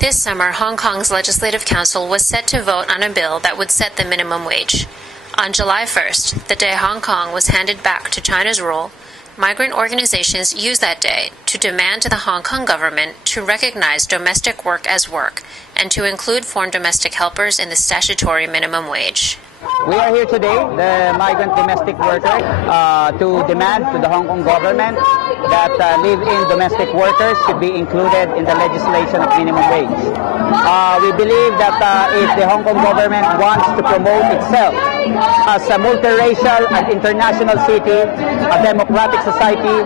This summer, Hong Kong's Legislative Council was set to vote on a bill that would set the minimum wage. On July 1st, the day Hong Kong was handed back to China's rule, migrant organizations used that day to demand to the Hong Kong government to recognize domestic work as work and to include foreign domestic helpers in the statutory minimum wage. We are here today, the migrant domestic workers, to demand to the Hong Kong government that live-in domestic workers should be included in the legislation of minimum wage. We believe that if the Hong Kong government wants to promote itself as a multiracial and international city, a democratic society,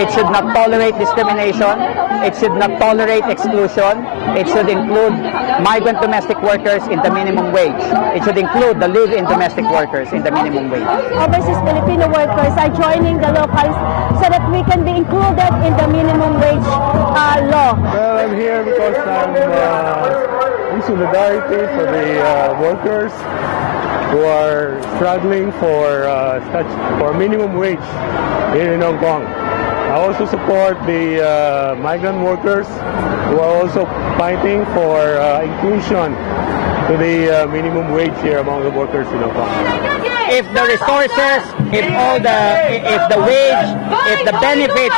it should not tolerate discrimination, it should not tolerate exclusion, it should include migrant domestic workers in the minimum wage. It should include the live-in domestic workers in the minimum wage. Overseas Filipino workers are joining the locals so that we can be included in the minimum wage law. Well, I'm here because I'm in solidarity for the workers who are struggling for minimum wage here in Hong Kong. I also support the migrant workers who are also fighting for inclusion to the minimum wage here among the workers in Hong Kong. If the resources, if the wage, if the benefits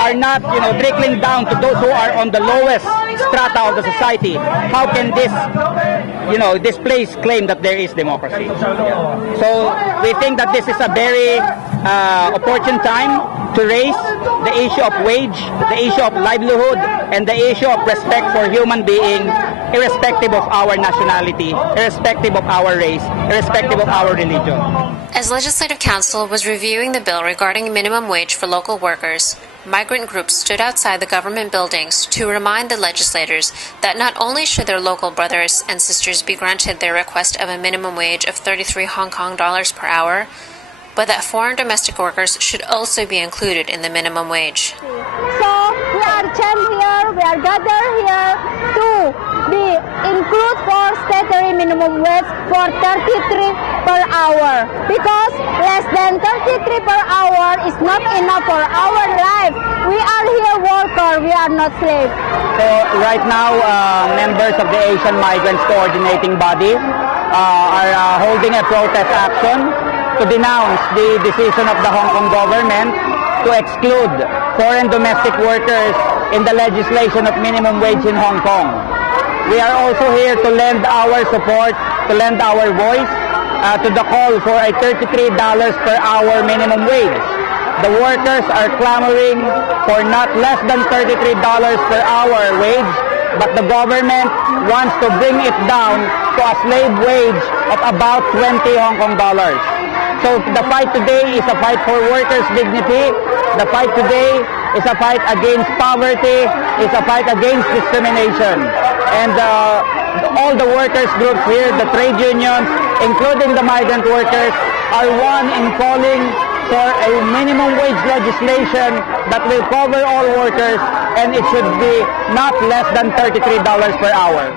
are not, trickling down to those who are on the lowest strata of the society, how can this place claim that there is democracy? So we think that this is a very opportune time to raise the issue of wage, the issue of livelihood, and the issue of respect for human being, irrespective of our nationality, irrespective of our race, irrespective of our religion. As Legislative Council was reviewing the bill regarding minimum wage for local workers, migrant groups stood outside the government buildings to remind the legislators that not only should their local brothers and sisters be granted their request of a minimum wage of 33 Hong Kong dollars per hour, but that foreign domestic workers should also be included in the minimum wage. So we are gathered here to be included for statutory minimum wage for 33 per hour, because less than 33 per hour is not enough for our life. We are here workers, we are not slaves. So right now, members of the Asian Migrants Coordinating Body are holding a protest action to denounce the decision of the Hong Kong government to exclude foreign domestic workers in the legislation of minimum wage in Hong Kong. We are also here to lend our support, to lend our voice to the call for a $33 per hour minimum wage. The workers are clamoring for not less than $33 per hour wage, but the government wants to bring it down to a slave wage of about 20 Hong Kong dollars. So the fight today is a fight for workers' dignity. The fight today is a fight against poverty, is a fight against discrimination. And all the workers groups here, the trade unions, including the migrant workers, are one in calling for a minimum wage legislation that will cover all workers, and it should be not less than $33 per hour.